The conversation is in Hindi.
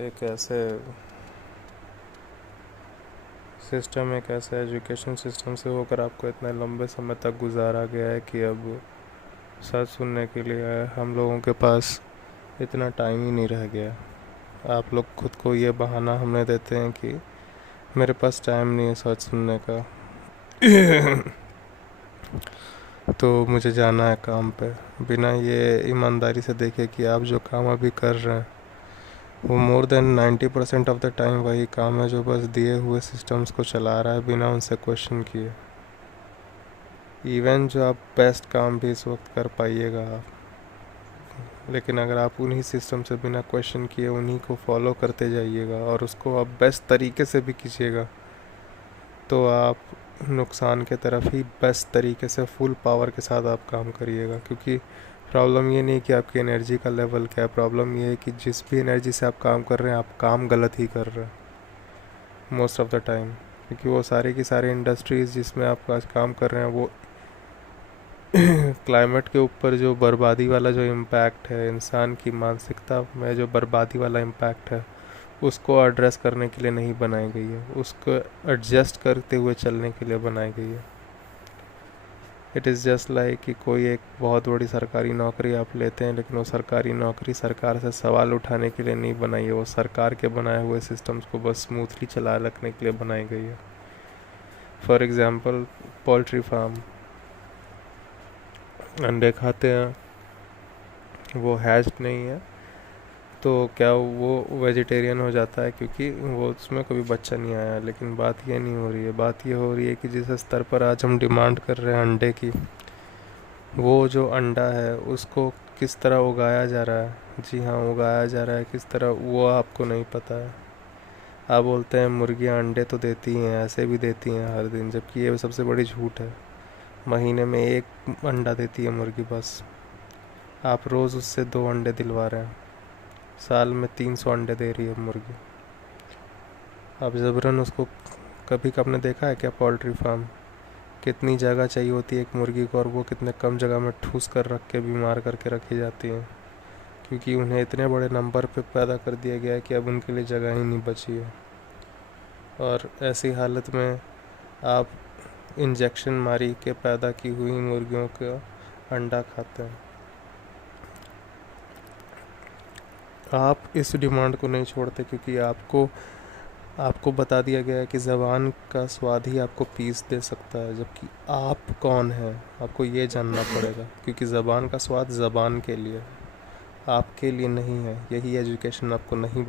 एक ऐसे सिस्टम, एक ऐसे एजुकेशन सिस्टम से होकर आपको इतने लंबे समय तक गुजारा गया है कि अब सच सुनने के लिए हम लोगों के पास इतना टाइम ही नहीं रह गया। आप लोग खुद को ये बहाना हमें देते हैं कि मेरे पास टाइम नहीं है सच सुनने का। तो मुझे जाना है काम पे, बिना ये ईमानदारी से देखे कि आप जो काम अभी कर रहे हैं वो more than 90% of the time वही काम है जो बस दिए हुए सिस्टम्स को चला रहा है बिना उनसे क्वेश्चन किए। इवन जो आप बेस्ट काम भी इस वक्त कर पाइएगा आप, लेकिन अगर आप उन्हीं सिस्टम से बिना क्वेश्चन किए उन्हीं को फॉलो करते जाइएगा और उसको आप बेस्ट तरीके से भी कीजिएगा तो आप नुकसान के तरफ ही बेस्ट तरीके से फुल पावर के साथ आप काम करिएगा। क्योंकि प्रॉब्लम ये नहीं कि आपकी एनर्जी का लेवल क्या है, प्रॉब्लम ये है कि जिस भी एनर्जी से आप काम कर रहे हैं आप काम गलत ही कर रहे हैं मोस्ट ऑफ द टाइम। क्योंकि वो सारी की सारी इंडस्ट्रीज़ जिसमें आप आज काम कर रहे हैं वो क्लाइमेट के ऊपर जो बर्बादी वाला जो इम्पैक्ट है, इंसान की मानसिकता में जो बर्बादी वाला इम्पैक्ट है, उसको एड्रेस करने के लिए नहीं बनाई गई है, उसको एडजस्ट करते हुए चलने के लिए बनाई गई है। इट इज़ जस्ट लाइक कि कोई एक बहुत बड़ी सरकारी नौकरी आप लेते हैं, लेकिन वो सरकारी नौकरी सरकार से सवाल उठाने के लिए नहीं बनाई है, वो सरकार के बनाए हुए सिस्टम्स को बस स्मूथली चला रखने के लिए बनाई गई है। फॉर एग्ज़ाम्पल पोल्ट्री फार्म, अंडे खाते हैं, वो हैच्ड नहीं है तो क्या वो वेजिटेरियन हो जाता है क्योंकि वो उसमें कभी बच्चा नहीं आया। लेकिन बात ये नहीं हो रही है, बात ये हो रही है कि जिस स्तर पर आज हम डिमांड कर रहे हैं अंडे की, वो जो अंडा है उसको किस तरह उगाया जा रहा है, जी हाँ उगाया जा रहा है किस तरह वो आपको नहीं पता है। आप बोलते हैं मुर्गियाँ अंडे तो देती हैं, ऐसे भी देती हैं हर दिन, जबकि ये सबसे बड़ी झूठ है। महीने में एक अंडा देती है मुर्गी बस, आप रोज़ उससे 2 अंडे दिलवा रहे हैं, साल में 300 अंडे दे रही है मुर्गी। आप ज़बरन उसको, कभी आपने देखा है क्या पोल्ट्री फार्म कितनी जगह चाहिए होती है एक मुर्गी को और वो कितने कम जगह में ठूस कर रख के बीमार करके रखी जाती हैं, क्योंकि उन्हें इतने बड़े नंबर पे पैदा कर दिया गया है कि अब उनके लिए जगह ही नहीं बची है। और ऐसी हालत में आप इंजेक्शन मारी के पैदा की हुई मुर्गियों का अंडा खाते हैं। आप इस डिमांड को नहीं छोड़ते क्योंकि आपको बता दिया गया है कि ज़बान का स्वाद ही आपको पीस दे सकता है, जबकि आप कौन हैं आपको ये जानना पड़ेगा। क्योंकि ज़बान का स्वाद ज़बान के लिए, आपके लिए नहीं है। यही एजुकेशन आपको नहीं बता